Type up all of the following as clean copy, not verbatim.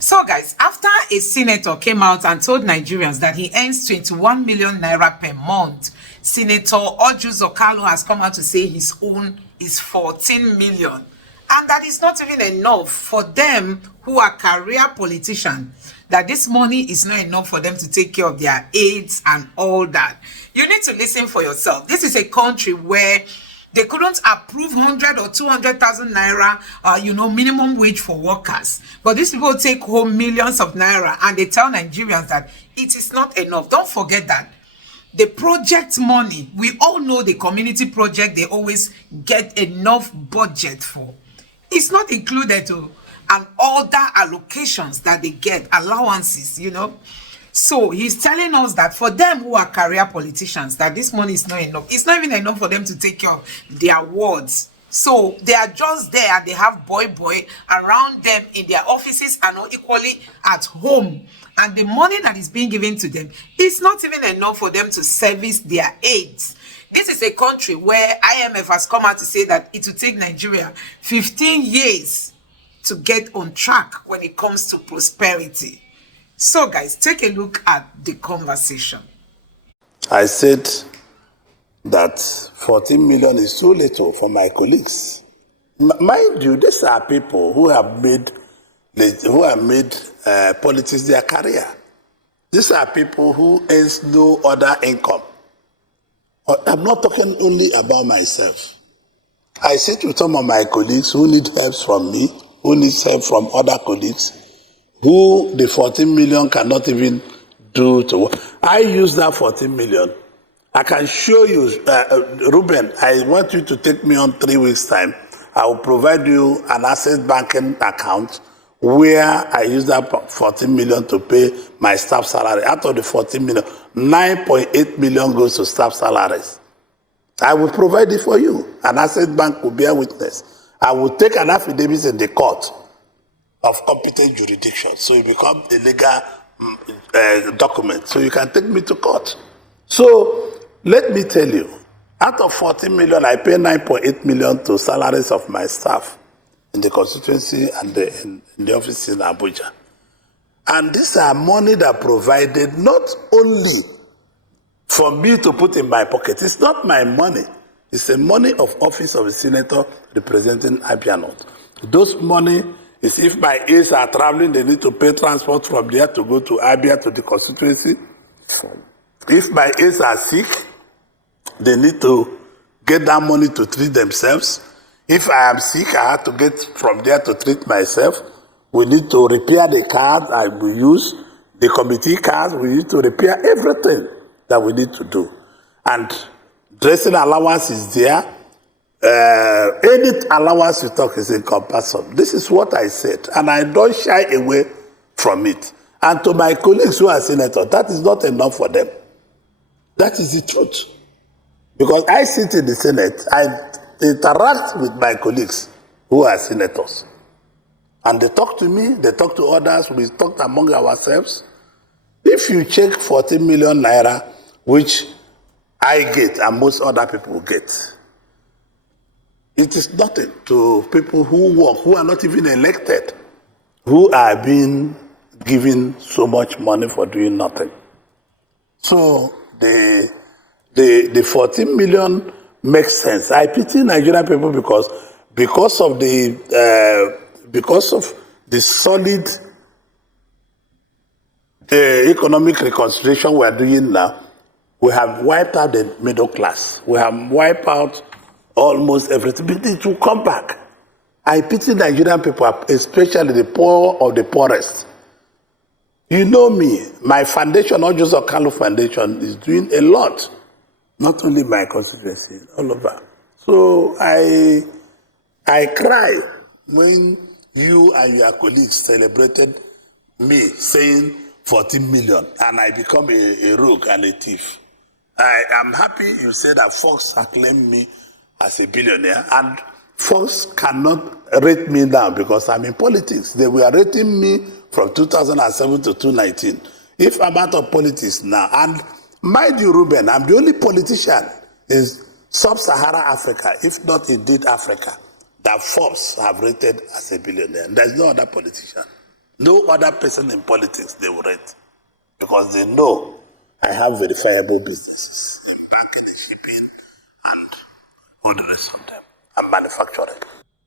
So, guys, after a senator came out and told Nigerians that he earns 21 million naira per month, Senator Orji Kanu has come out to say his own is 14 million. And that is not even enough for them who are career politicians, that this money is not enough for them to take care of their aides and all that. You need to listen for yourself. This is a country where they couldn't approve 100 or 200,000 naira, minimum wage for workers. But these people take home millions of naira and they tell Nigerians that it is not enough. Don't forget that the project money, we all know the community project, they always get enough budget for. It's not included and other allocations that they get, allowances, So he's telling us that for them who are career politicians, that this money is not enough. It's not even enough for them to take care of their wards. So they are just there. They have boy around them in their offices and equally at home. And the money that is being given to them is not even enough for them to service their aides. This is a country where IMF has come out to say that it will take Nigeria 15 years to get on track when it comes to prosperity. So, guys, take a look at the conversation. I said that 14 million is too little for my colleagues. Mind you, these are people who have made politics their career. These are people who earn no other income. I'm not talking only about myself. I sit with some of my colleagues who need help from me, who need help from other colleagues, who the 14 million cannot even do to work. I use that 14 million. I can show you, Ruben, I want you to take me on 3 weeks' time. I will provide you an access banking account where I use that 14 million to pay my staff salary. Out of the 14 million, 9.8 million goes to staff salaries. I will provide it for you. An asset bank will bear witness. I will take an affidavit in the court of competent jurisdiction. So it becomes a legal document. So you can take me to court. So let me tell you, out of 14 million, I pay 9.8 million to salaries of my staff in the constituency and in the office in Abuja. And these are money that provided not only for me to put in my pocket. It's not my money. It's the money of office of a senator representing Abia North. Those money is if my aides are traveling, they need to pay transport from there to go to Abia to the constituency. If my aides are sick, they need to get that money to treat themselves. If I am sick, I have to get from there to treat myself. We need to repair the cars I will use, the committee cars. We need to repair everything that we need to do. And dressing allowance is there. Any allowance you talk is encompassing. This is what I said, and I don't shy away from it. And to my colleagues who are senators, that is not enough for them. That is the truth. Because I sit in the Senate, I interact with my colleagues who are senators. And they talk to me, they talk to others, we talk among ourselves. If you check 14 million naira, which I get and most other people get, it is nothing to people who work, who are not even elected, who are being given so much money for doing nothing. So the 14 million makes sense. I pity Nigerian people because of the solid economic reconciliation we are doing now. We have wiped out the middle class. We have wiped out almost everything. But it will come back. I pity Nigerian people, especially the poor of the poorest. You know me, my foundation, not just a Kanu Foundation, is doing a lot. Not only my constituency, all over. So I cry when you and your colleagues celebrated me saying 14 million and I become a rogue and a thief. I am happy you say that Fox acclaimed me as a billionaire, and Fox cannot rate me down because I'm in politics. They were rating me from 2007 to 2019. If I'm out of politics now, and mind you, Ruben, I'm the only politician in sub-Saharan Africa, if not indeed Africa, that Forbes have rated as a billionaire. There's no other politician. No other person in politics they will rent because they know I have verifiable businesses in banking, shipping, and all the rest of them, and manufacturing.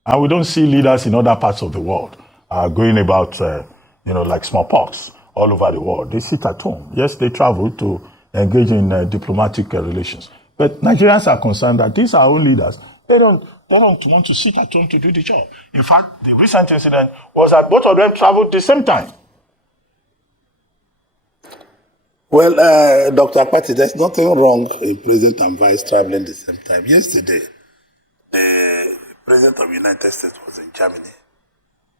And we don't see leaders in other parts of the world going about, like smallpox all over the world. They sit at home. Yes, they travel to engage in diplomatic relations. But Nigerians are concerned that these are our own leaders. They don't want to sit at home to do the job. In fact, the recent incident was that both of them traveled at the same time. Well, Dr. Akpati, there's nothing wrong in president and vice traveling at the same time. Yesterday, the president of the United States was in Germany.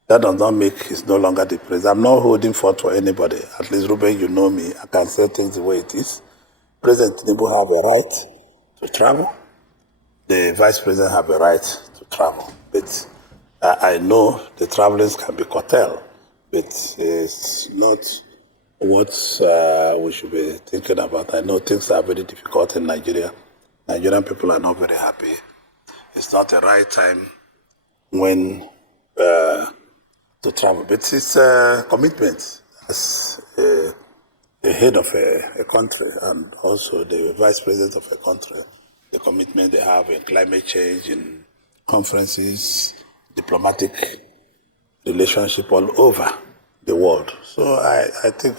That does not make he's no longer the president. I'm not holding forth for anybody. At least, Ruben, you know me. I can say things the way it is. President Tinubu have a right to travel. The vice president have a right to travel. But I know the travelings can be curtailed. But it's not what we should be thinking about. I know things are very difficult in Nigeria. Nigerian people are not very happy. It's not the right time when to travel. But it's a commitment as the head of a country and also the vice president of a country, the commitment they have in climate change, in conferences, diplomatic relationship all over the world. So I think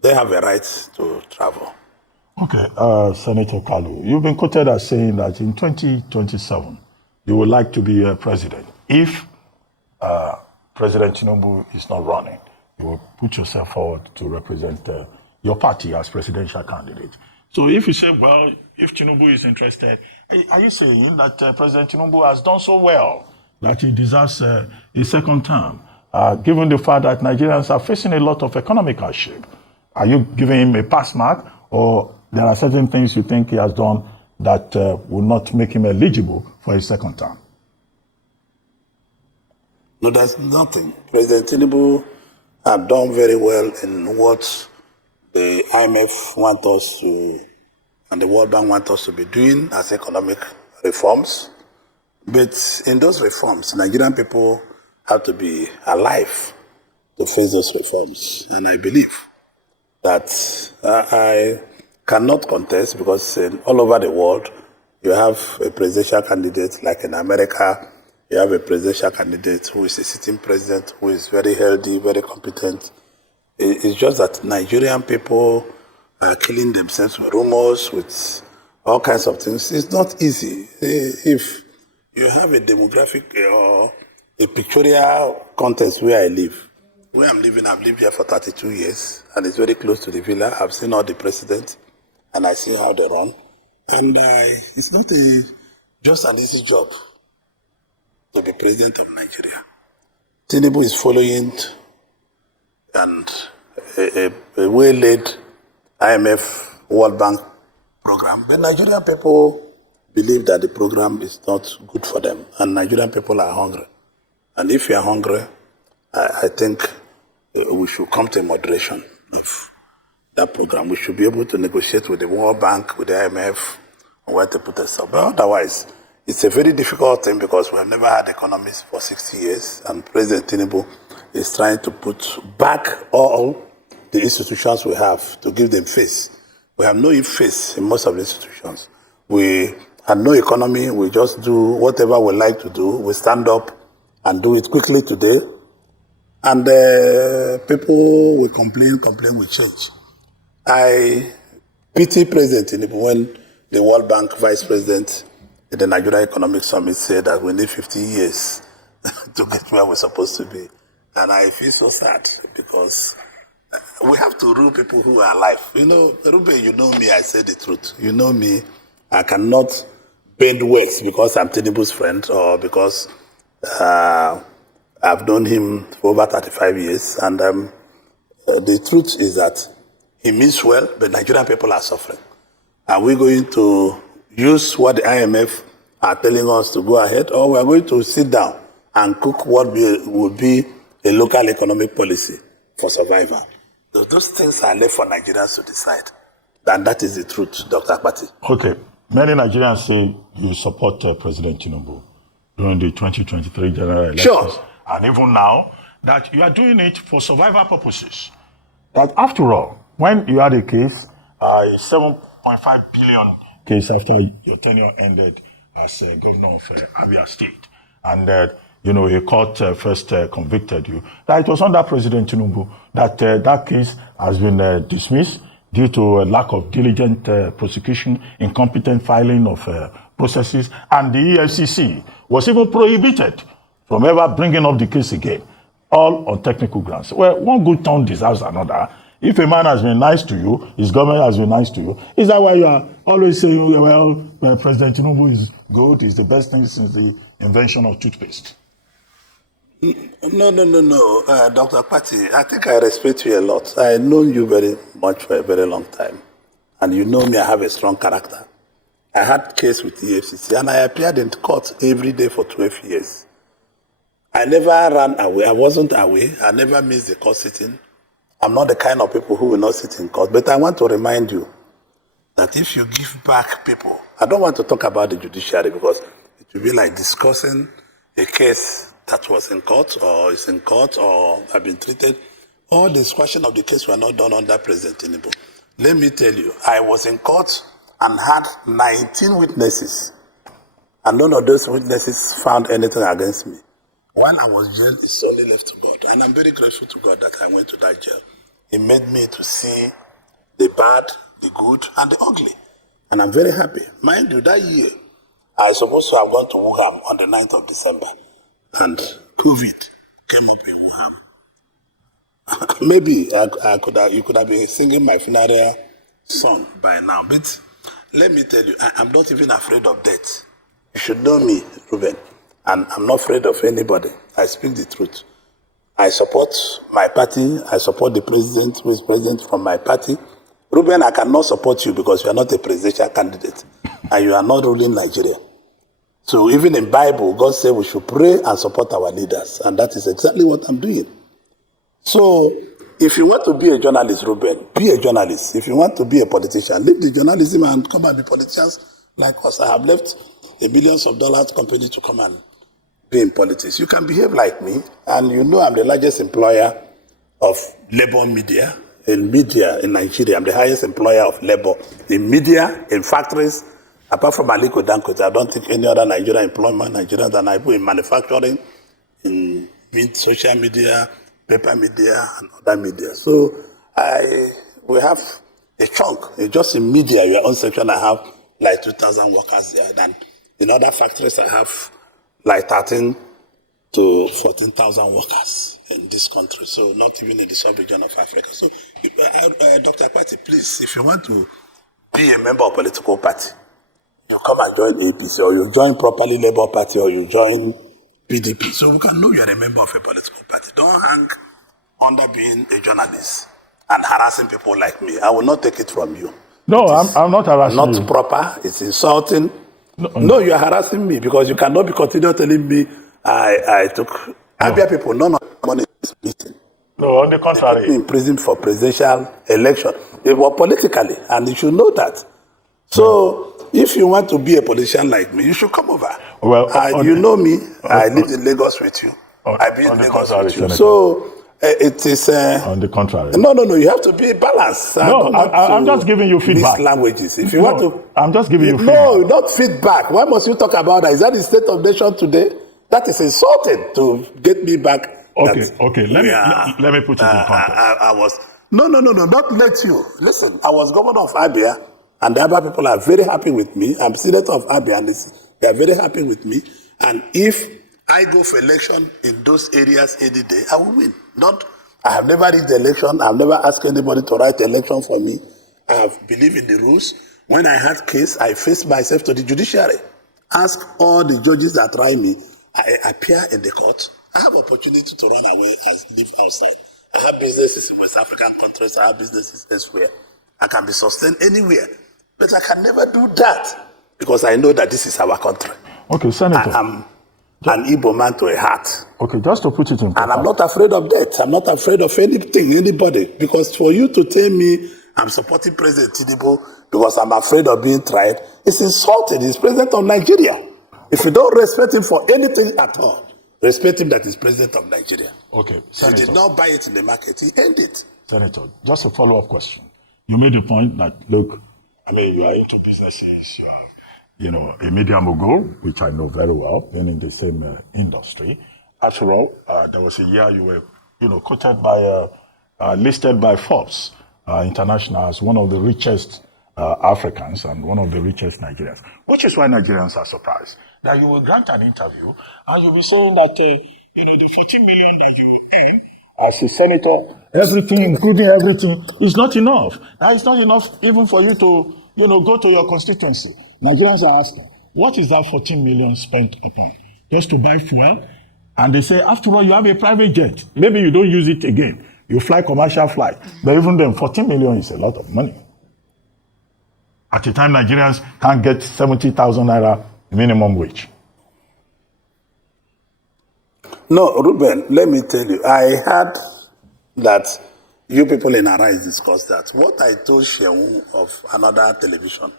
they have a right to travel. Okay, Senator Kalu, you've been quoted as saying that in 2027, you would like to be a president. If President Tinubu is not running, you will put yourself forward to represent your party as presidential candidate. So if you say, well, if Tinubu is interested, are you saying that President Tinubu has done so well that he deserves a second term, given the fact that Nigerians are facing a lot of economic hardship? Are you giving him a pass mark, or there are certain things you think he has done that will not make him eligible for a second term? No, there's nothing. President Tinubu have done very well in what the IMF want us to, and the World Bank want us to be doing as economic reforms. But in those reforms, Nigerian people have to be alive to face those reforms. And I believe that I cannot contest because all over the world, you have a presidential candidate like in America. You have a presidential candidate who is a sitting president, who is very healthy, very competent. It's just that Nigerian people are killing themselves with rumors, with all kinds of things. It's not easy. If you have a demographic or a pictorial context where I live, where I'm living, I've lived here for 32 years, and it's very close to the villa. I've seen all the presidents, and I see how they run. And it's not just an easy job to be president of Nigeria. Tinubu is following and a well-led IMF World Bank program. But Nigerian people believe that the program is not good for them. And Nigerian people are hungry. And if you are hungry, I think we should come to a moderation of that program. We should be able to negotiate with the World Bank, with the IMF, on where to put us up. But otherwise, it's a very difficult thing because we have never had economists for 60 years, and President Tinubu is trying to put back all the institutions we have to give them face. We have no face in most of the institutions. We have no economy. We just do whatever we like to do. We stand up and do it quickly today, and people will complain, will change. I pity President Tinubu when the World Bank Vice President at the Nigeria Economic Summit said that we need 50 years to get where we're supposed to be. And I feel so sad because we have to rule people who are alive. You know, Ruben, you know me, I say the truth. You know me, I cannot bend words because I'm Tinubu's friend or because I've known him for over 35 years. And the truth is that he means well, but Nigerian people are suffering. Are we going to use what the IMF are telling us to go ahead, or we are going to sit down and cook what would be a local economic policy for survival? Those things are left for Nigerians to decide. And that is the truth, Dr. Akpati. Okay. Many Nigerians say you support President Tinubu during the 2023 general elections. Sure. And even now, that you are doing it for survival purposes. That after all, when you had a case, a 7.5 billion case after your tenure ended as governor of Abia State, and a court first convicted you, that it was under President Tinubu that that case has been dismissed due to a lack of diligent prosecution, incompetent filing of processes, and the EFCC was even prohibited from ever bringing up the case again, all on technical grounds. Well, one good turn deserves another. If a man has been nice to you, his government has been nice to you, is that why you are always saying, well, President Tinubu is good, is the best thing since the invention of toothpaste? No, Dr. Patti, I think I respect you a lot. I know you very much for a very long time. And you know me, I have a strong character. I had case with the EFCC, and I appeared in court every day for 12 years. I never ran away. I wasn't away. I never missed the court sitting. I'm not the kind of people who will not sit in court. But I want to remind you that if you give back people, I don't want to talk about the judiciary because it will be like discussing a case that was in court or is in court or have been treated. All the discussion of the case were not done under President Tinubu. Let me tell you, I was in court and had 19 witnesses, and none of those witnesses found anything against me. When I was jailed, it's only left to God, and I'm very grateful to God that I went to that jail. He made me to see the bad, the good, and the ugly, and I'm very happy. Mind you, that year, I was supposed to have gone to Wuhan on the 9th of December. And COVID came up in Wuhan. Maybe you could have been singing my funeral song by now. But let me tell you, I'm not even afraid of death. You should know me, Ruben. And I'm not afraid of anybody. I speak the truth. I support my party. I support the president who is president from my party. Ruben, I cannot support you because you are not a presidential candidate. And you are not ruling Nigeria. So even in Bible, God said we should pray and support our leaders. And that is exactly what I'm doing. So if you want to be a journalist, Ruben, be a journalist. If you want to be a politician, leave the journalism and come and be politicians like us. I have left a billions of dollars company to come and be in politics. You can behave like me. And you know I'm the largest employer of labor media. In Nigeria, I'm the highest employer of labor. In media, in factories, apart from Aliko Dangote, I don't think any other Nigerian employment Nigerian than I do in manufacturing, in social media, paper media, and other media. So we have a chunk. Just in media, your own section, I have like 2,000 workers there. Then in other factories, I have like 13 to 14,000 workers in this country. So not even in the sub-region of Africa. So, Dr. Patti, please, if you want to be a member of a political party, you come and join APC, or you join properly Labour Party, or you join PDP. So we can know you're a member of a political party. Don't hang under being a journalist and harassing people like me. I will not take it from you. No, I'm not harassing you. Not proper. It's insulting. No, you are harassing me because you cannot be continuing telling me I took Abia people. None of the money is beaten. No, on the contrary. They put me in prison for presidential election. It was politically, and you should know that. So, if you want to be a politician like me, you should come over. Well, you know me. I live in Lagos with you. I've been in Lagos with you. So, it is... on the contrary. No. You have to be balanced. No, I'm just giving you feedback. Languages. If you want to... I'm just giving you feedback. No, not feedback. Why must you talk about that? Is that the state of the nation today? That is insulting to get me back. Okay. Let me put it in context. Not let you. Listen, I was governor of Abia, and the Abia people are very happy with me. I'm senator of Abia, and they are very happy with me. And if I go for election in those areas any day, I will win. I have never read the election. I've never asked anybody to write the election for me. I have believed in the rules. When I had case, I faced myself to the judiciary. Ask all the judges that try me. I appear in the court. I have opportunity to run away and live outside. I have businesses in West African countries. I have businesses elsewhere. I can be sustained anywhere. But I can never do that because I know that this is our country. Okay, Senator. I'm an Igbo man to a heart. Okay, just to put it in context. And I'm not afraid of death. I'm not afraid of anything, anybody. Because for you to tell me I'm supporting President Tinubu because I'm afraid of being tried, it's insulting. He's president of Nigeria. If you don't respect him for anything at all, Respect him that is president of Nigeria. Okay, He Senator. did not buy it in the market. He earned it. Senator, just a follow-up question. You made the point that, look, I mean, you are into businesses, a media mogul, which I know very well, being in the same industry. After all, there was a year you were, quoted by, listed by Forbes International as one of the richest Africans and one of the richest Nigerians, which is why Nigerians are surprised that you will grant an interview and you'll be saying that, the 14 million that you earn as a senator, everything, including everything, is not enough. That is not enough even for you to, go to your constituency. Nigerians are asking, what is that 14 million spent upon? Just to buy fuel? And they say, after all, you have a private jet. Maybe you don't use it again. You fly commercial flight. But even then, 14 million is a lot of money. At the time, Nigerians can't get 70,000 naira minimum wage. No, Ruben, let me tell you, I heard that you people in Arise discussed that. What I told Shehu of another television,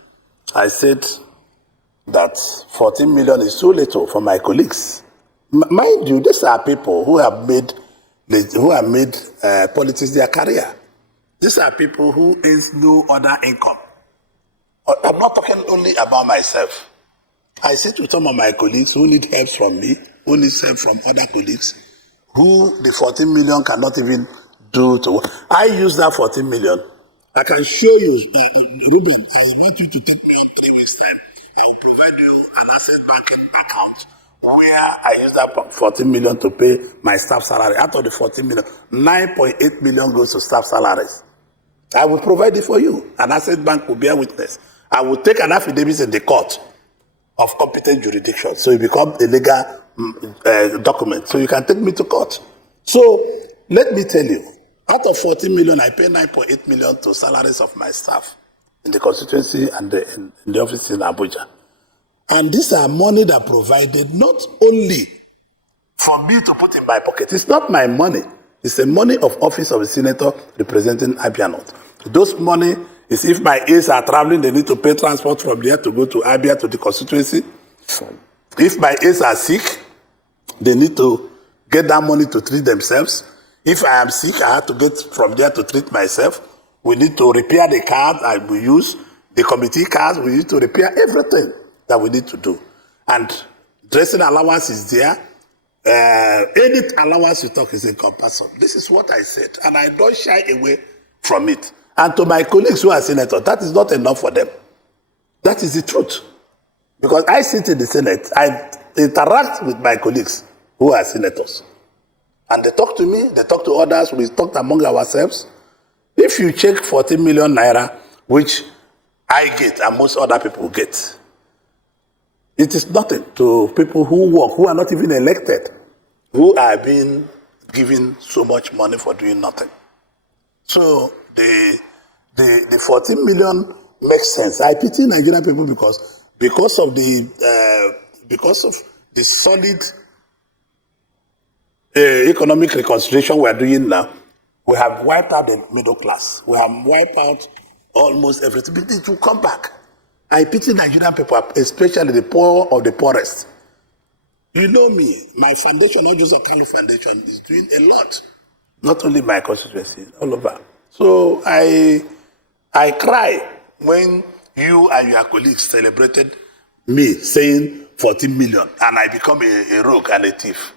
I said that 14 million is too little for my colleagues. Mind you, these are people who have made politics their career. These are people who earn no other income. I'm not talking only about myself. I sit with some of my colleagues who need help from me, who need help from other colleagues, who the 14 million cannot even do to. I use that 14 million. I can show you, Ruben, I want you to take me on 3 weeks' time. I will provide you an access banking account where I use that 14 million to pay my staff salary. Out of the 14 million, 9.8 million goes to staff salaries. I will provide it for you. An asset bank will bear witness. I will take an affidavit in the court of competent jurisdiction. So it becomes a legal document. So you can take me to court. So let me tell you, out of 14 million, I pay 9.8 million to salaries of my staff in the constituency and in the office in Abuja. And these are money that provided not only for me to put in my pocket. It's not my money. It's the money of office of a senator representing Abia North. Those money is if my aides are traveling, they need to pay transport from there to go to Abia to the constituency. If my aides are sick, they need to get that money to treat themselves. If I am sick, I have to get from there to treat myself. We need to repair the cars I will use, the committee cars, we need to repair everything that we need to do. And dressing allowance is there. Any allowance you talk is in comparison. This is what I said, and I don't shy away from it. And to my colleagues who are senators, that is not enough for them. That is the truth. Because I sit in the Senate, I interact with my colleagues who are senators. And they talk to me, they talk to others, we talk among ourselves. If you check 14 million naira, which I get and most other people get, it is nothing to people who work, who are not even elected, who are being given so much money for doing nothing. So the 14 million makes sense. I pity Nigerian people because of the solid economic reconciliation we are doing now. We have wiped out the middle class. We have wiped out almost everything. But it will come back. I pity Nigerian people, especially the poor of the poorest. You know me, my foundation, not just a Kanu Foundation, is doing a lot. Not only my constituency, all over. So I cry when you and your colleagues celebrated me saying 14 million and I become a rogue and a thief.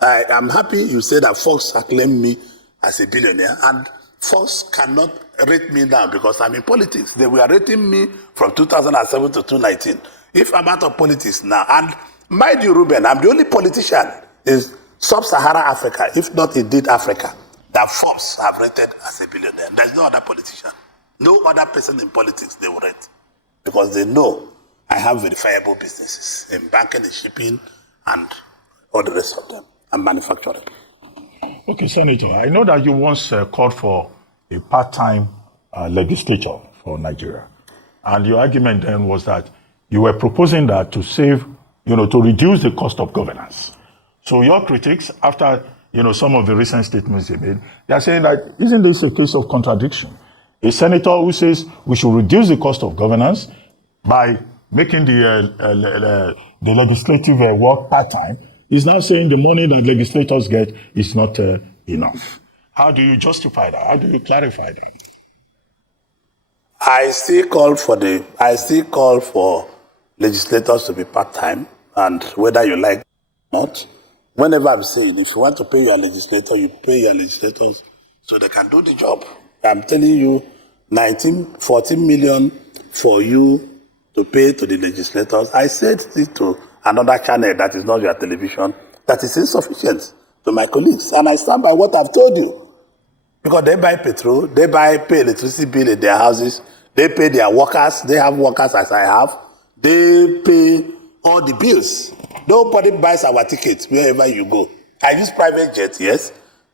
I am happy you said that Fox acclaimed me as a billionaire, and Fox cannot rate me now because I'm in politics. They were rating me from 2007 to 2019. If I'm out of politics now, and mind you, Ruben, I'm the only politician in sub-Saharan Africa, if not indeed Africa, that Forbes have rated as a billionaire. There's no other politician, no other person in politics they will rate, because they know I have verifiable businesses in banking and shipping and all the rest of them, and manufacturing. Okay, Senator, I know that you once called for a part-time legislature for Nigeria. And your argument then was that you were proposing that to save, to reduce the cost of governance. So your critics, after, some of the recent statements you made, they are saying that, isn't this a case of contradiction? A senator who says we should reduce the cost of governance by making the legislative work part-time, He's now saying the money that legislators get is not enough. How do you justify that? How do you clarify that? I still call for legislators to be part-time, and whether you like it or not, whenever I'm saying, if you want to pay your legislator, you pay your legislators so they can do the job. I'm telling you, 14 million for you to pay to the legislators. I said it to another channel that is not your television, that is insufficient to my colleagues. And I stand by what I've told you. Because they buy petrol, they pay electricity bill in their houses, they pay their workers, they have workers as I have, they pay all the bills. Nobody buys our tickets wherever you go. I use private jet, yes,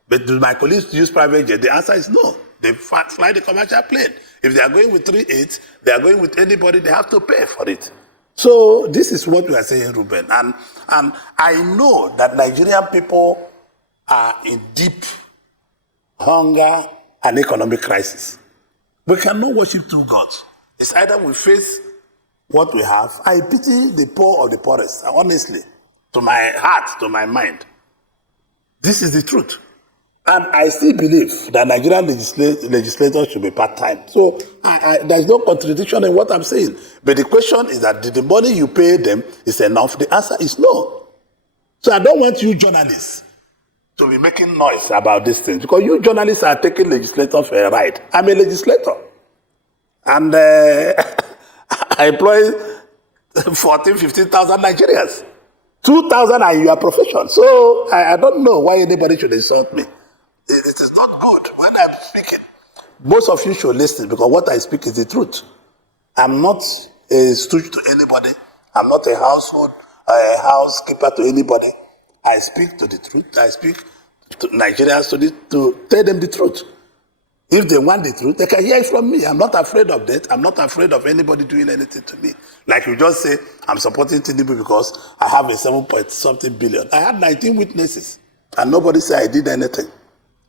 but do my colleagues use private jet? The answer is no. They fly the commercial plane. If they are going with 38, they are going with anybody, they have to pay for it. So this is what we are saying, Ruben. And I know that Nigerian people are in deep hunger and economic crisis. We cannot worship two gods. It's either we face what we have. I pity the poor of the poorest, honestly, to my heart, to my mind. This is the truth. And I still believe that Nigerian legislators should be part-time. So there's no contradiction in what I'm saying. But the question is that the money you pay them is enough? The answer is no. So I don't want you journalists to be making noise about these things, because you journalists are taking legislators for a ride. I'm a legislator. And I employ 14,000, 15,000 Nigerians. 2,000 are in your profession. So I don't know why anybody should insult me. It is not good when I'm speaking. Most of you should listen, because what I speak is the truth. I'm not a stooge to anybody. I'm not a housekeeper to anybody. I speak to the truth. I speak to Nigerians to tell them the truth. If they want the truth, they can hear it from me. I'm not afraid of that. I'm not afraid of anybody doing anything to me. Like you just say, I'm supporting Tinubu because I have a 7-point-something billion. I had 19 witnesses, and nobody said I did anything.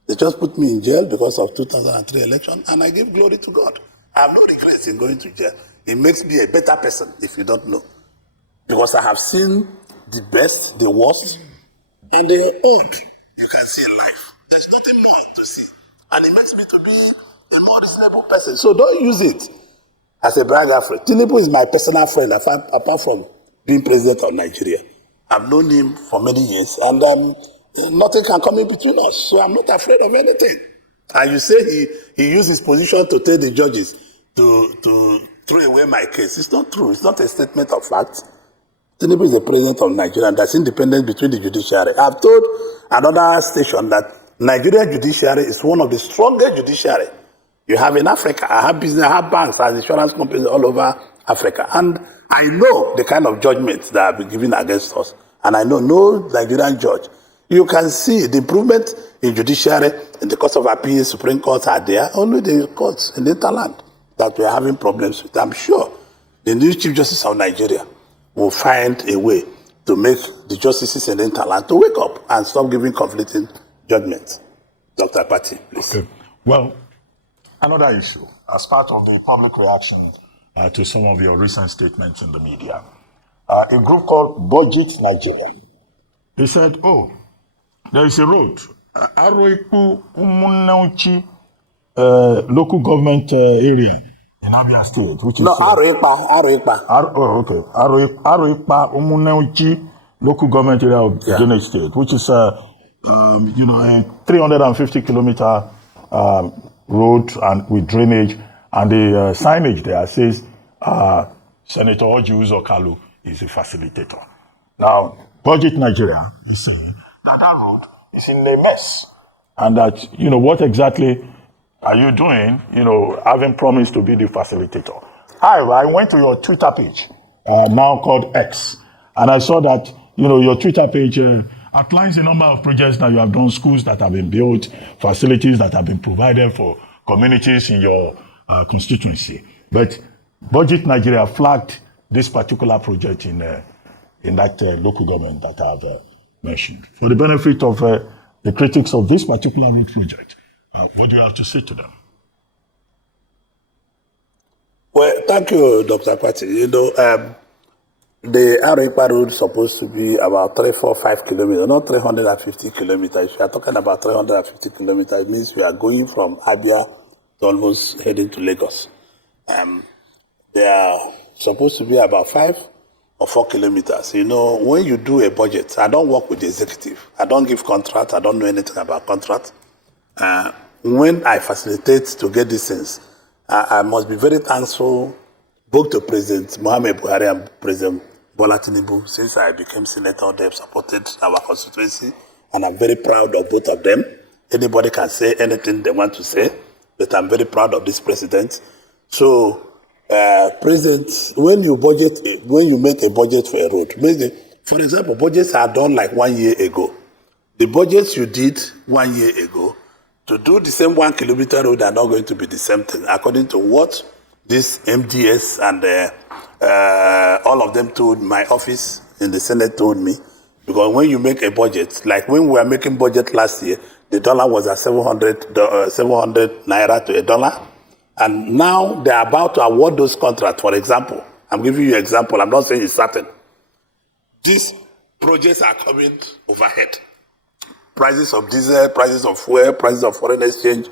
They just put me in jail because of 2003 election, and I give glory to God. I have no regrets in going to jail. It makes me a better person, if you don't know. Because I have seen the best, the worst, and the odd you can see in life. There's nothing more to see. And it makes me to be a more reasonable person. So don't use it as a brag friend. Tinubu is my personal friend, apart from being president of Nigeria. I've known him for many years, and nothing can come in between us. So I'm not afraid of anything. And you say he used his position to tell the judges to throw away my case. It's not true. It's not a statement of fact. Tinubu is the president of Nigeria, and there's independence between the judiciary. I've told another station that Nigerian judiciary is one of the strongest judiciary you have in Africa. I have business, I have banks, I have insurance companies all over Africa. And I know the kind of judgments that have been given against us. And I know no Nigerian judge. You can see the improvement in judiciary in the court of appeal, Supreme Court are there. Only the courts in the hinterland that we're having problems with. I'm sure the new Chief Justice of Nigeria will find a way to make the justices in the hinterland to wake up and stop giving conflicting judgments. Dr. Patti, please. Okay. Well, another issue, as part of the public reaction to some of your recent statements in the media, a group called Budget Nigeria, they said, oh, there is a road, Aroiku Umunauchi local government area in Abia State, which is... No, Aroipa. Okay. Aroipa Umunauchi local government area of Benue State, which is a 350-kilometer road and with drainage, and the signage there says Senator Orji Kanu is a facilitator. Now, Budget Nigeria is saying that road is in a mess, and that what exactly are you doing? Having promised to be the facilitator. However, I went to your Twitter page, now called X, and I saw that your Twitter page outlines a number of projects that you have done, schools that have been built, facilities that have been provided for communities in your constituency. But Budget Nigeria flagged this particular project in that local government that I have mentioned. For the benefit of the critics of this particular road project, what do you have to say to them? Well, thank you, Dr. Patti. The Arepa road is supposed to be about 3, 4, 5 kilometers, not 350 kilometers. If you are talking about 350 kilometers, it means we are going from Abia to almost heading to Lagos. They are supposed to be about 5 or 4 kilometers. You know, when you do a budget, I don't work with the executive. I don't give contract. I don't know anything about contract. When I facilitate to get these things, I must be very thankful both to President Mohamed Buhari and President Bola Tinubu. Since I became senator, they've supported our constituency, and I'm very proud of both of them. Anybody can say anything they want to say, but I'm very proud of this president. So, President, when you make a budget for a road, for example, budgets are done like 1 year ago. The budgets you did 1 year ago, to do the same 1 kilometer road are not going to be the same thing, according to what this MDS and all of them told my office in the Senate told me. Because when you make a budget, like when we were making budget last year, the dollar was at 700 naira to a dollar. And now they're about to award those contracts. For example, I'm giving you an example. I'm not saying it's certain. These projects are coming overhead. Prices of diesel, prices of fuel, prices of foreign exchange,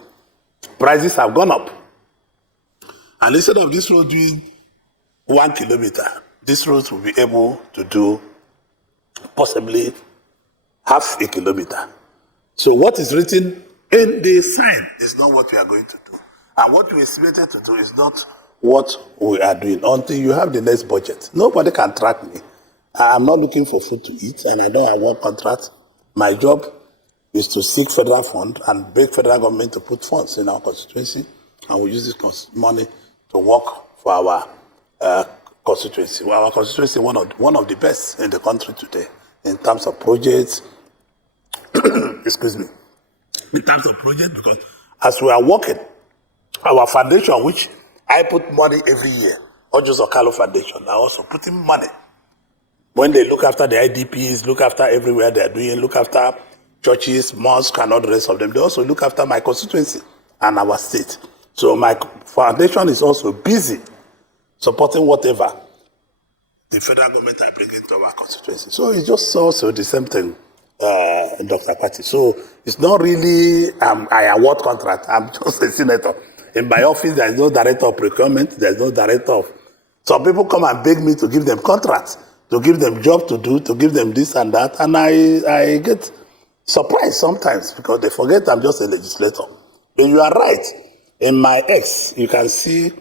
prices have gone up. And instead of this road doing 1 kilometer, this road will be able to do possibly half a kilometer. So what is written in the sign is not what we are going to do. And what we estimated to do is not what we are doing until you have the next budget. Nobody can track me. I'm not looking for food to eat, and I don't have one contract. My job is to seek federal fund and beg federal government to put funds in our constituency, and we use this money to work for our constituency. Well, our constituency is one of the best in the country today in terms of projects. Excuse me. In terms of projects, because as we are working, our foundation, which I put money every year, Orji Kanu Foundation, are also putting money. When they look after the IDPs, look after everywhere they are doing, look after churches, mosques, and all the rest of them, they also look after my constituency and our state. So my foundation is also busy supporting whatever the federal government are bringing to our constituency. So it's just also the same thing, Dr. Patti. So it's not really I award contract. I'm just a senator. In my office, there is no director of procurement. There is no director of... Some people come and beg me to give them contracts, to give them job to do, to give them this and that. And I get surprised sometimes because they forget I'm just a legislator. But you are right. In my X, you can see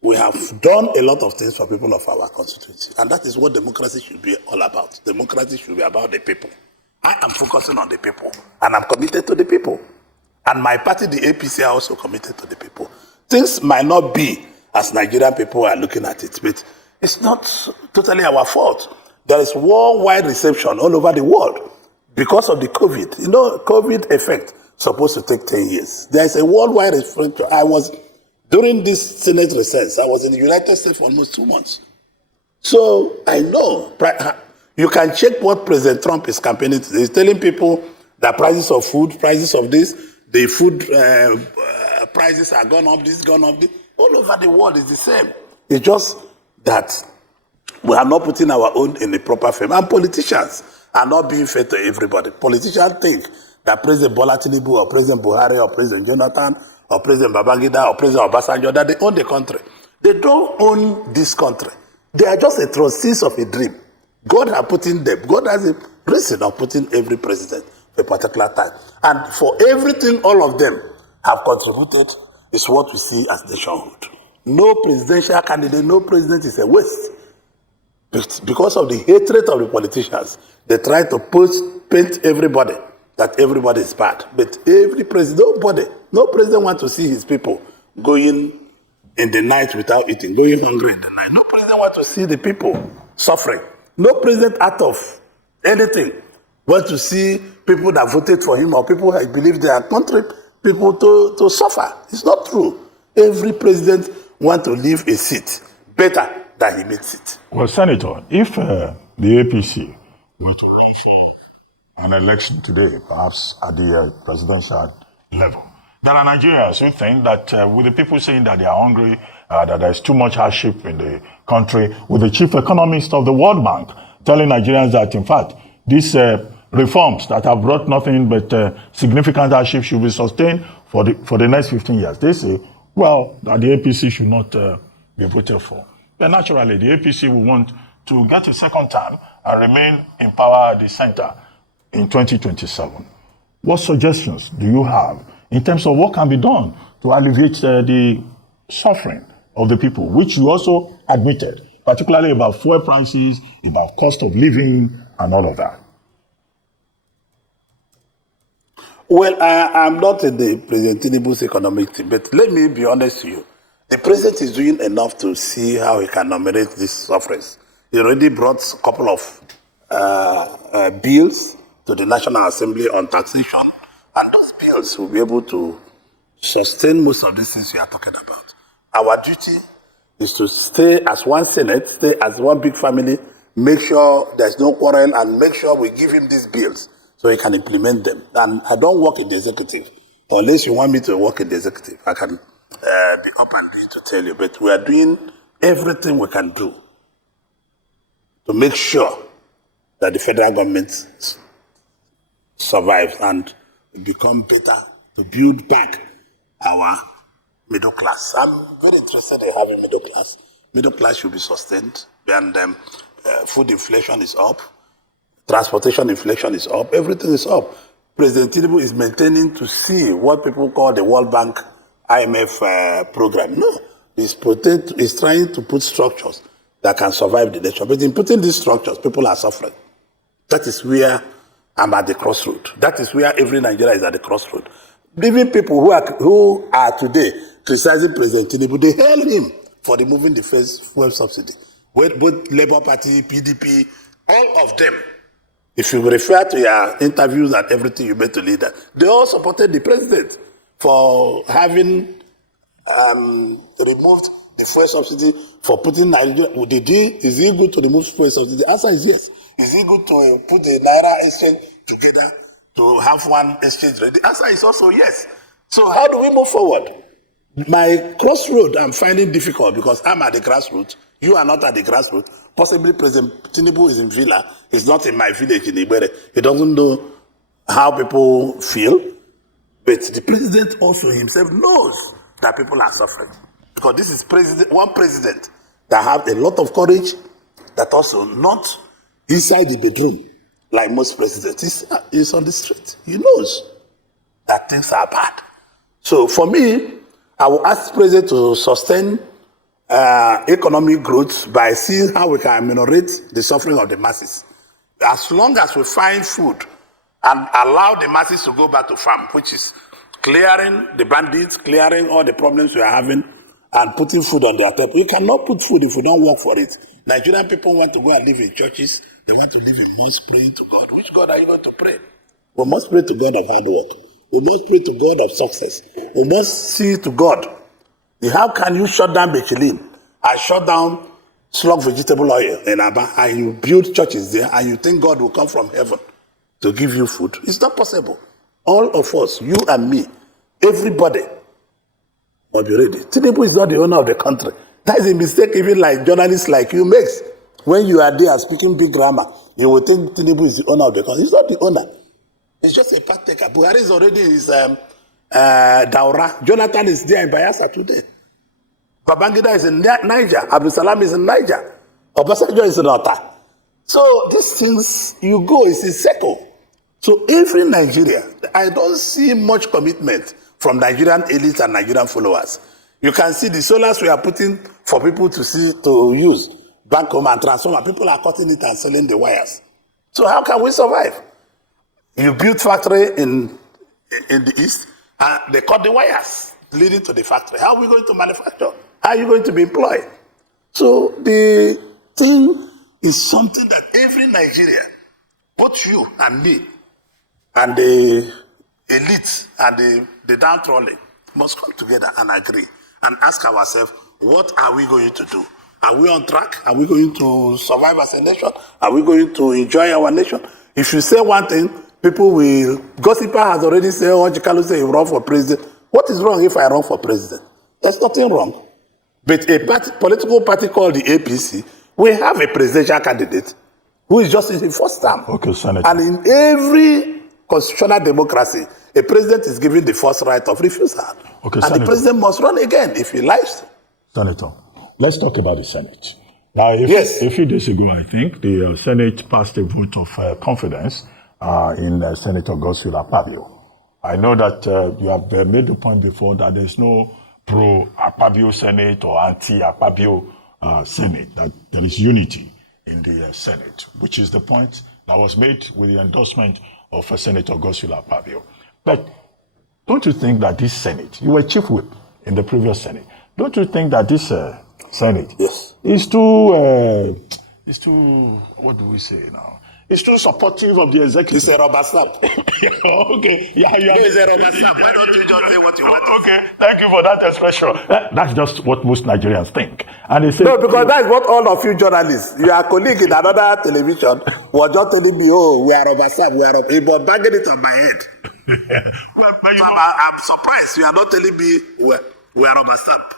we have done a lot of things for people of our constituency. And that is what democracy should be all about. Democracy should be about the people. I am focusing on the people. And I'm committed to the people. And my party, the APC, are also committed to the people. Things might not be as Nigerian people are looking at it, but it's not totally our fault. There is worldwide reception all over the world because of the COVID. You know, COVID effect supposed to take 10 years. There is a worldwide reception. During this Senate recess, I was in the United States for almost 2 months. So I know, you can check what President Trump is campaigning today. He's telling people that prices of food, prices of this, the food prices are gone up, this gone up. This. All over the world is the same. It's just that we are not putting our own in the proper frame. And politicians are not being fair to everybody. Politicians think that President Bola Tinubu or President Buhari or President Jonathan or President Babangida or President Obasanjo, that they own the country. They don't own this country. They are just a trustees of a dream. God has put in them. God has a reason of putting every president for a particular time. And for everything all of them have contributed is what we see as nationhood. No presidential candidate, no president is a waste. Because of the hatred of the politicians, they try to paint everybody that everybody is bad. But every president, no president wants to see his people going in the night without eating, going hungry in the night. No president wants to see the people suffering. No president out of anything wants to see people that voted for him or people who believe they are country people to suffer. It's not true. Every president wants to leave a seat better than he makes it. Well, Senator, if the APC were to run for an election today, perhaps at the presidential level, There are Nigerians who think that with the people saying that they are hungry, that there's too much hardship in the country, with the chief economist of the World Bank telling Nigerians that, in fact, these reforms that have brought nothing but significant hardship should be sustained for the next 15 years. They say, well, that the APC should not be voted for. Then naturally, the APC will want to get a second term and remain in power at the center in 2027. What suggestions do you have in terms of what can be done to alleviate the suffering of the people, which you also admitted, particularly about fuel prices, about cost of living, and all of that? Well, I'm not in the President Tinubu's economic team, but let me be honest to you. The president is doing enough to see how he can nominate these sufferers. He already brought a couple of bills to the National Assembly on taxation, and those bills will be able to sustain most of these things we are talking about. Our duty is to stay as one Senate, stay as one big family, make sure there's no quarrel, and make sure we give him these bills so he can implement them. And I don't work in the executive. Unless you want me to work in the executive, I can be up and down to tell you. But we are doing everything we can do to make sure that the federal government survives and become better, to build back our middle class. I'm very interested in having middle class. Middle class should be sustained, and food inflation is up, transportation inflation is up, everything is up. President Tinubu is maintaining to see what people call the World Bank IMF program. No, he's trying to put structures that can survive the nation. But in putting these structures, people are suffering. That is where I'm at the crossroad. That is where every Nigerian is at the crossroad. Even people who are today criticizing President Tinubu, they hail him for removing the first fuel subsidy. Both Labour Party, PDP, all of them, if you refer to your interviews and everything you made to leader, they all supported the president for having removed the fuel subsidy, for putting Nigeria. Is it good to remove fuel subsidy? The answer is yes. Is it good to put the Naira exchange together to have one exchange rate? The answer is also yes. So how do we move forward? My crossroad I'm finding difficult because I'm at the grassroots. You are not at the grassroots. Possibly President Tinubu is in Villa. He's not in my village in Ibere. He doesn't know how people feel. But the president also himself knows that people are suffering. Because this is one president that has a lot of courage, that also not inside the bedroom like most presidents. He's on the street. He knows that things are bad. So for me, I will ask the president to sustain economic growth by seeing how we can ameliorate the suffering of the masses. As long as we find food and allow the masses to go back to farm, which is clearing the bandits, clearing all the problems we are having, and putting food on their table. We cannot put food if we don't work for it. Nigerian people want to go and live in churches. They want to live in mosques, praying to God. Which God are you going to pray? We must pray to God of hard work. We must pray to God of success. We must see to God. How can you shut down Michelin and shut down slug vegetable oil in Aba, and you build churches there, and you think God will come from heaven to give you food? It's not possible. All of us, you and me, everybody must be ready. Tinubu is not the owner of the country. That is a mistake even like journalists like you make. When you are there speaking big grammar, you will think Tinubu is the owner of the country. He's not the owner. He's just a partaker. Buhari is already in his Daura. Jonathan is there in Bayelsa today. Babangida is in Niger. Abdul Salam is in Niger. Obasanjo is in Ota. So these things, you go, it's a circle. So every Nigeria, I don't see much commitment from Nigerian elites and Nigerian followers. You can see the solars we are putting for people to use back home and transformer. People are cutting it and selling the wires. So how can we survive? You build factory in the east, and they cut the wires leading to the factory. How are we going to manufacture? How are you going to be employed? So the thing is something that every Nigerian, both you and me, and the elite and the downtrodden, must come together and agree and ask ourselves, what are we going to do? Are we on track? Are we going to survive as a nation? Are we going to enjoy our nation? If you say one thing, people will... Gossiper has already said, Orji Kanu said he will run for president. What is wrong if I run for president? There's nothing wrong. But a political party called the APC, we have a presidential candidate who is just in his first term. Okay, Senator. And in every constitutional democracy, a president is given the first right of refusal. Okay, and Senator. the president must run again if he likes. Senator, let's talk about the Senate. Now, Yes. a few days ago, I think, the Senate passed a vote of confidence in Senator Govt. I know that you have made the point before that there's no pro-Akpabio Senate or anti-Akpabio Senate, that there is unity in the Senate, which is the point that was made with the endorsement of Senator Govt. But don't you think that this Senate, you were chief whip in the previous Senate, don't you think that this Senate Yes. is too, what do we say now? It's too supportive of the executive. It's a rubber stamp. Okay, yeah. It's a rubber stamp. Why don't you just say what you want? Okay, thank you for that expression. That's just what most Nigerians think. And they say, No, because that is what all of you journalists, your colleague in another television was just telling me, oh, we are rubber stamp, we are rubber. He was banging it on my head. well, So I'm surprised you are not telling me we are rubber stamp.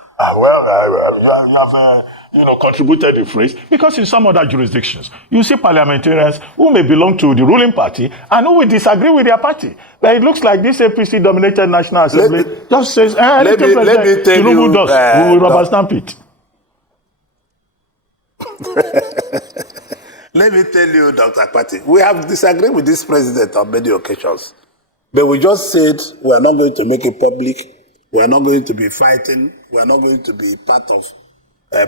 you have contributed the phrase, because in some other jurisdictions, you see parliamentarians who may belong to the ruling party and who will disagree with their party. But it looks like this APC-dominated National Assembly just says, let me tell Tinubu you, does, we will rubber stamp it. Let me tell you, Dr. Akpati, we have disagreed with this president on many occasions. But we just said we are not going to make it public. We are not going to be fighting. We are not going to be part of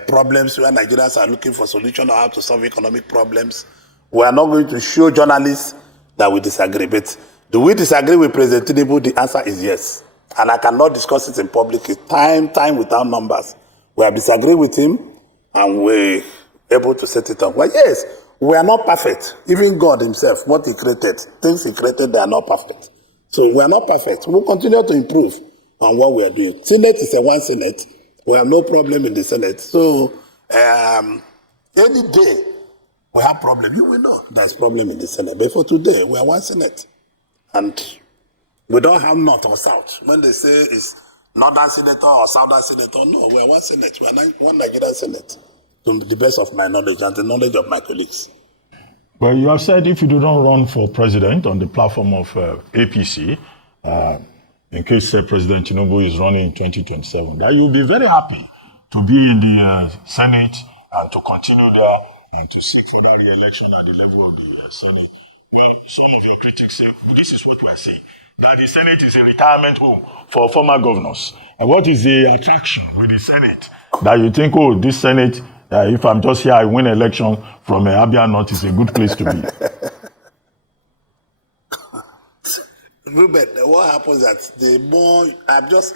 problems where Nigerians are looking for solutions or how to solve economic problems. We are not going to show journalists that we disagree. But do we disagree with President Tinubu? The answer is yes. And I cannot discuss it in public. It's time without numbers. We have disagreed with him and we're able to set it up. Well, yes, we are not perfect. Even God himself, what he created, things he created, they are not perfect. So we are not perfect. We'll continue to improve on what we are doing. Senate is a one Senate. We have no problem in the Senate. So any day we have problem, you will know there's problem in the Senate. But for today, we are one Senate. And we don't have north or south. When they say it's northern senator or southern senator, no, we are one Senate. We are one Nigerian Senate, to the best of my knowledge and the knowledge of my colleagues. Well, you have said if you do not run for president on the platform of APC, in case President Tinubu is running in 2027, that you'll be very happy to be in the Senate and to continue there and to seek for that re-election at the level of the Senate. Well, some of your critics say, this is what we are saying, that the Senate is a retirement home for former governors. And what is the attraction with the Senate? That you think, oh, this Senate, if I'm just here, I win election from Abia North, is a good place to be. Ruben, what happens that the more I've just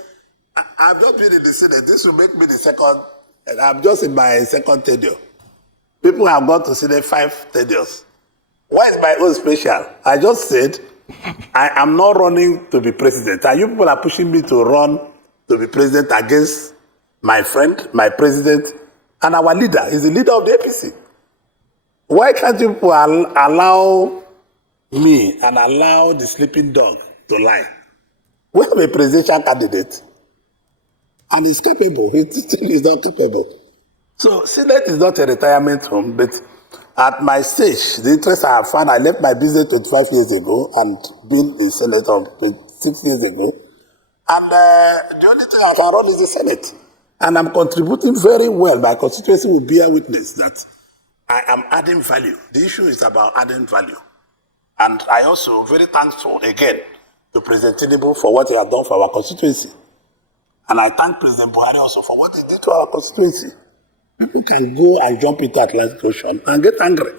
been in the Senate, this will make me the second, and I'm just in my second tenure. People have gone to Senate 5 tenures. Why is my own special? I just said I am not running to be president, and you people are pushing me to run to be president against my friend, my president, and our leader. He's the leader of the APC. Why can't you people allow me and allow the sleeping dog to lie? We have a presidential candidate and he's capable. He's not capable. So Senate is not a retirement home, but at my stage, the interest I have found, I left my business 25 years ago and been a senator 6 years ago. And the only thing I can run is the Senate. And I'm contributing very well. My constituency will bear witness that I am adding value. The issue is about adding value. And I also very thankful again to President Tinubu for what he has done for our constituency. And I thank President Buhari also for what he did to our constituency. People can go and jump into Atlantic Ocean and get angry.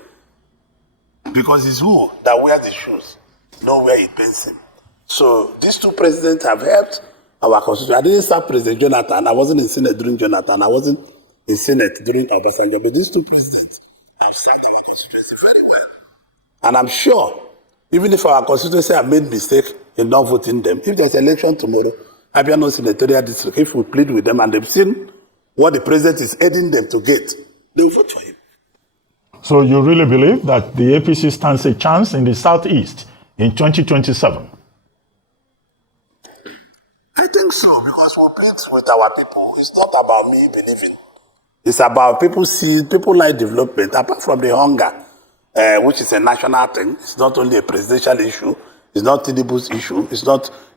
Because it's who that wears the shoes, not where it pains him. So these two presidents have helped our constituency. I didn't start President Jonathan. I wasn't in Senate during Jonathan. I wasn't in Senate during Obasanjo. But these two presidents have served our constituency very well. And I'm sure, even if our constituency have made mistake in not voting them, if there's election tomorrow, Abia North Senatorial District, if we plead with them and they've seen what the president is aiding them to get, they will vote for him. So you really believe that the APC stands a chance in the Southeast in 2027? I think so, because we plead with our people. It's not about me believing. It's about people like development, apart from the hunger, which is a national thing. It's not only a presidential issue. It's not Tinubu's issue.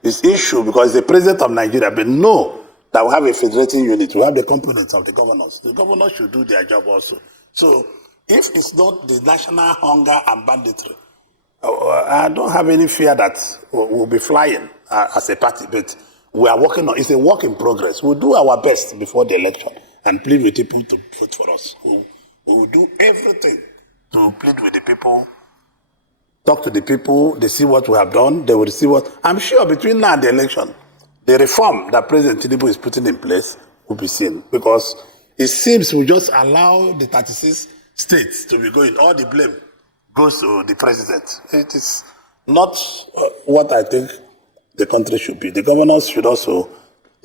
It's issue because the president of Nigeria, but know that we have a federating unit. We have the components of the governors. The governors should do their job also. So if it's not the national hunger and banditry, I don't have any fear that we'll be flying as a party, but we are working on, it's a work in progress. We'll do our best before the election and plead with people to vote for us. We will do everything to plead with the people, talk to the people, they see what we have done, they will see what, I'm sure between now and the election, the reform that President Tinubu is putting in place will be seen, because it seems we just allow the 36 states to be going, all the blame goes to the president. It is not what I think the country should be. The governors should also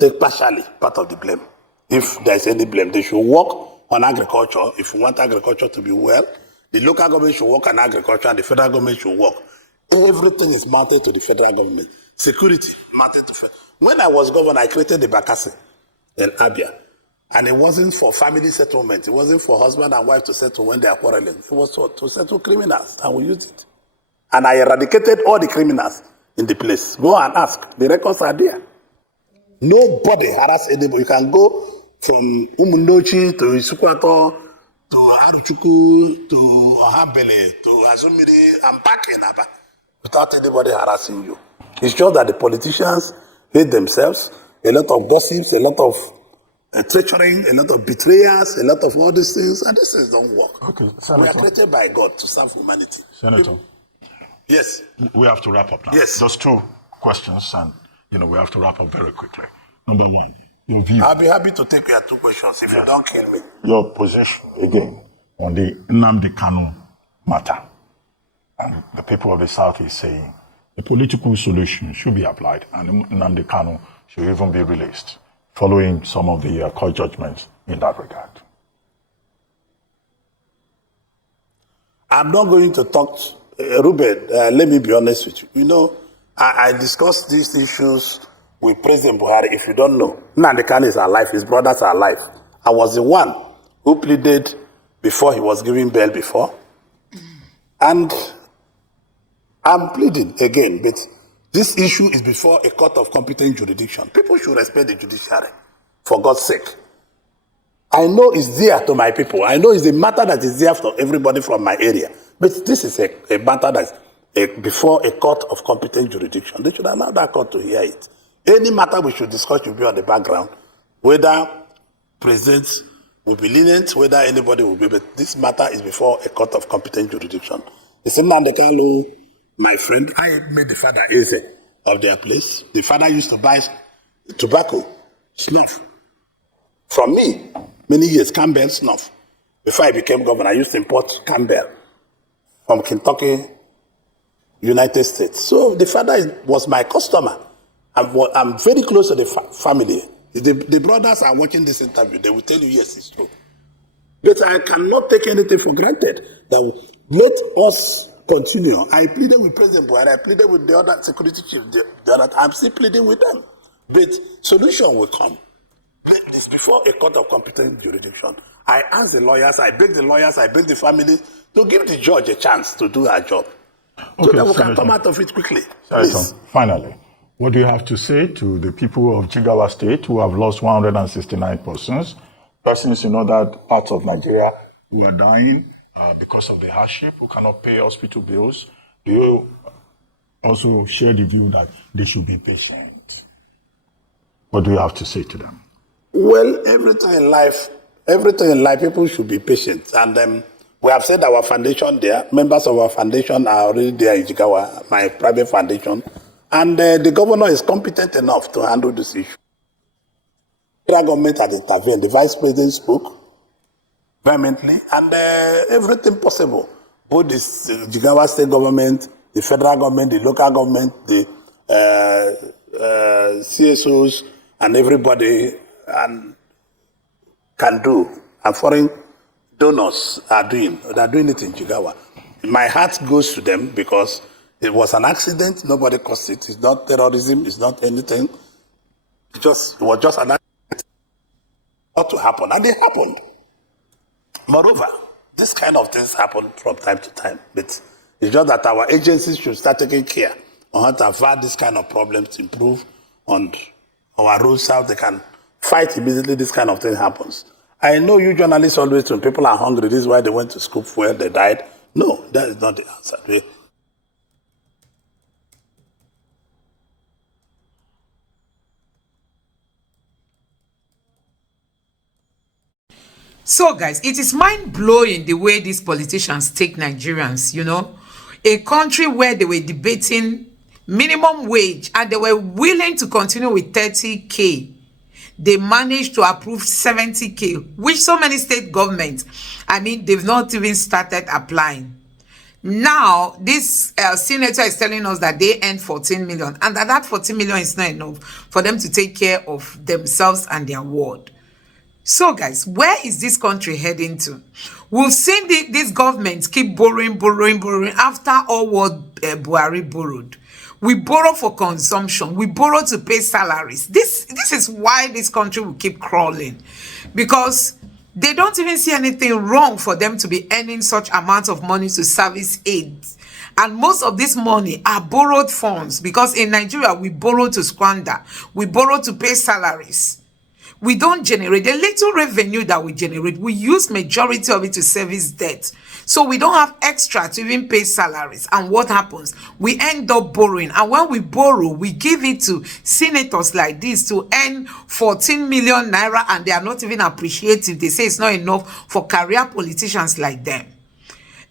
take partially part of the blame. If there is any blame, they should work on agriculture. If we want agriculture to be well, the local government should work on agriculture and the federal government should work. Everything is mounted to the federal government. Security mounted to federal. When I was governor, I created the Bakassi in Abia. And it wasn't for family settlement. It wasn't for husband and wife to settle when they are quarreling. It was to settle criminals, and we used it. And I eradicated all the criminals in the place. Go and ask. The records are there. Nobody harass anybody. You can go from Umundochi to Isukwato to Haruchuku to Ohambele to Azumiri and back in Aba without anybody harassing you. It's just that the politicians hate themselves, a lot of gossips, a lot of treachery, a lot of betrayers, a lot of all these things, and these things don't work. Okay, Senator. We are created by God to serve humanity. Senator. Yes. We have to wrap up now. Yes. Those two questions, and we have to wrap up very quickly. Number one, your view. I'll be happy to take your two questions if you don't kill me. Your position, again, on the Nnamdi Kanu matter. And the people of the South is saying the political solution should be applied, and Nnamdi Kanu should even be released, following some of the court judgments in that regard. I'm not going to talk, Ruben, let me be honest with you. I discussed these issues with President Buhari. If you don't know, Nnamdi Kanu is alive, his brothers are alive. I was the one who pleaded before he was given bail before. And I'm pleading again, but this issue is before a court of competent jurisdiction. People should respect the judiciary, for God's sake. I know it's dear to my people. I know it's a matter that is dear for everybody from my area. But this is a matter that is before a court of competent jurisdiction. They should allow that court to hear it. Any matter we should discuss should be on the background, whether presidents will be lenient, whether anybody will be, but this matter is before a court of competent jurisdiction. The same Nnamdi Kanu, my friend, I made the father Eze of their place. The father used to buy tobacco, snuff, from me, many years, Campbell snuff. Before I became governor, I used to import Campbell from Kentucky, United States. So the father was my customer. I'm very close to the family. The brothers are watching this interview. They will tell you, yes, it's true. But I cannot take anything for granted. That let us continue. I pleaded with President Buhari. I pleaded with the other security chief. I'm still pleading with them. But solution will come. It's before a court of competent jurisdiction. I ask the lawyers, I beg the families to give the judge a chance to do her job. So that we can come out of it quickly. Senator, finally, what do you have to say to the people of Jigawa State who have lost 169 persons in other parts of Nigeria who are dying because of the hardship, who cannot pay hospital bills? Do you also share the view that they should be patient? What do you have to say to them? Well, everything in life, people should be patient. And we have said our foundation there, members of our foundation are already there in Jigawa, my private foundation. And the governor is competent enough to handle this issue. The federal government had intervened. The vice president spoke vehemently, and everything possible. Both the Jigawa state government, the federal government, the local government, the CSOs, and everybody can do. And foreign donors are doing. They're doing it in Jigawa. My heart goes to them because it was an accident. Nobody caused it. It's not terrorism. It's not anything. It was just an accident not to happen, and it happened. Moreover, this kind of things happen from time to time, but it's just that our agencies should start taking care on how to avoid this kind of problems, improve on our rules, how they can fight immediately this kind of thing happens. I know you journalists always, when people are hungry, this is why they went to scoop where they died. No, that is not the answer. So, guys, it is mind-blowing the way these politicians take Nigerians, you know. A country where they were debating minimum wage and they were willing to continue with 30K. They managed to approve 70K, which so many state governments, I mean, they've not even started applying. Now, this senator is telling us that they earned 14 million and that 14 million is not enough for them to take care of themselves and their ward. So, guys, where is this country heading to? We've seen these governments keep borrowing after all what Buhari borrowed. We borrow for consumption. We borrow to pay salaries. This is why this country will keep crawling. Because they don't even see anything wrong for them to be earning such amounts of money to service aids. And most of this money are borrowed funds. Because in Nigeria, we borrow to squander. We borrow to pay salaries. We don't generate the little revenue that we generate. We use majority of it to service debt. So we don't have extra to even pay salaries. And what happens? We end up borrowing. And when we borrow, we give it to senators like this to earn 14 million naira and they are not even appreciative. They say it's not enough for career politicians like them.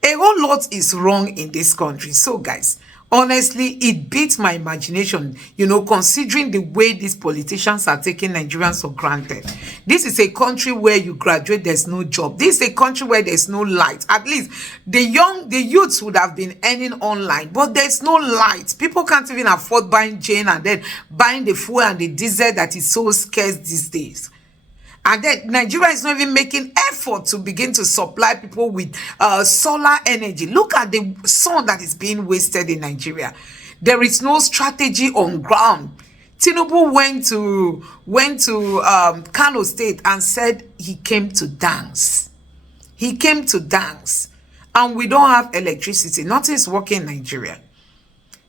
A whole lot is wrong in this country. So, guys, honestly, it beats my imagination, you know, considering the way these politicians are taking Nigerians for granted. This is a country where you graduate, there's no job. This is a country where there's no light. At least the youths would have been earning online, but there's no light. People can't even afford buying Jane and then buying the fuel and the diesel that is so scarce these days. And then Nigeria is not even making effort to begin to supply people with solar energy. Look at the sun that is being wasted in Nigeria. There is no strategy on ground. Tinubu went to Kano State and said he came to dance. He came to dance. And we don't have electricity. Nothing is working in Nigeria.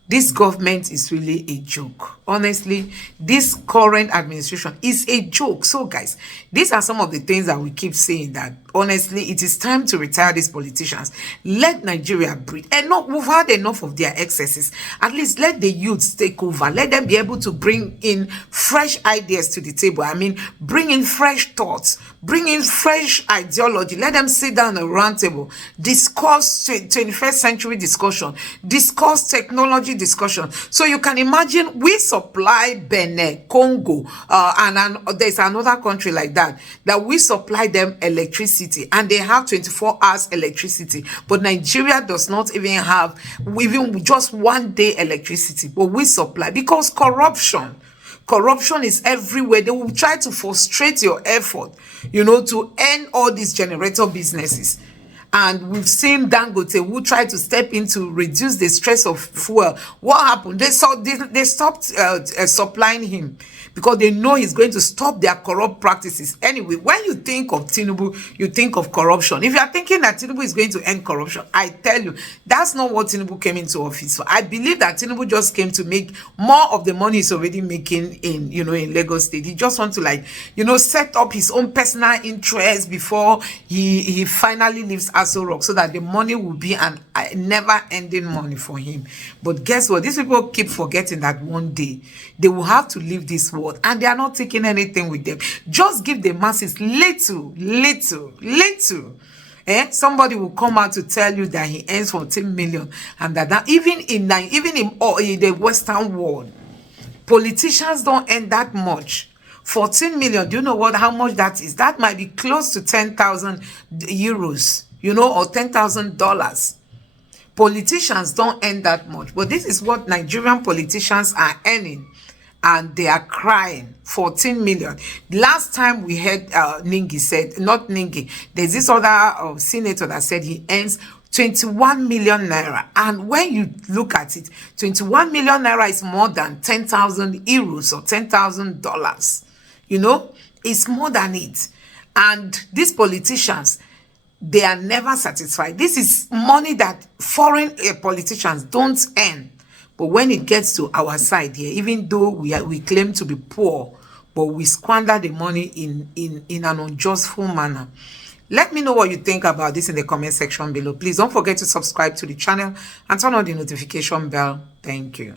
This government is really a joke. Honestly, this current administration is a joke. So, guys, these are some of the things that we keep saying, that honestly, it is time to retire these politicians. Let Nigeria breathe. Enough, we've had enough of their excesses. At least let the youths take over. Let them be able to bring in fresh ideas to the table. I mean, bring in fresh thoughts, bring in fresh ideology. Let them sit down at a round table, discuss 21st century discussion, discuss technology discussion. So you can imagine, we supply Benin, Congo, and there's another country like that we supply them electricity, and they have 24 hours electricity. But Nigeria does not even have even just 1 day electricity, but we supply, because corruption is everywhere. They will try to frustrate your effort, you know, to end all these generator businesses. And we've seen Dangote, who tried to step in to reduce the stress of fuel. What happened? They stopped supplying him because they know he's going to stop their corrupt practices. Anyway, when you think of Tinubu, you think of corruption. If you are thinking that Tinubu is going to end corruption, I tell you, that's not what Tinubu came into office for. I believe that Tinubu just came to make more of the money he's already making in, you know, in Lagos State. He just wants to, like, you know, set up his own personal interests before he finally leaves Aso Rock, so that the money will be an never-ending money for him. But guess what? These people keep forgetting that one day they will have to leave this world, and they are not taking anything with them. Just give the masses little. Somebody will come out to tell you that he earns 14 million, and that even in the Western world, politicians don't earn that much. 14 million, do you know how much that is? That might be close to 10,000 euros, you know, or $10,000. Politicians don't earn that much, but this is what Nigerian politicians are earning, and they are crying. 14 million. Last time we heard Ningi said, not Ningi, there's this other senator that said he earns 21 million naira. And when you look at it, 21 million naira is more than 10,000 euros or $10,000. You know, it's more than it. And these politicians, they are never satisfied. This is money that foreign politicians don't earn. But when it gets to our side here, even though we claim to be poor, but we squander the money in an unjustful manner. Let me know what you think about this in the comment section below. Please don't forget to subscribe to the channel and turn on the notification bell. Thank you.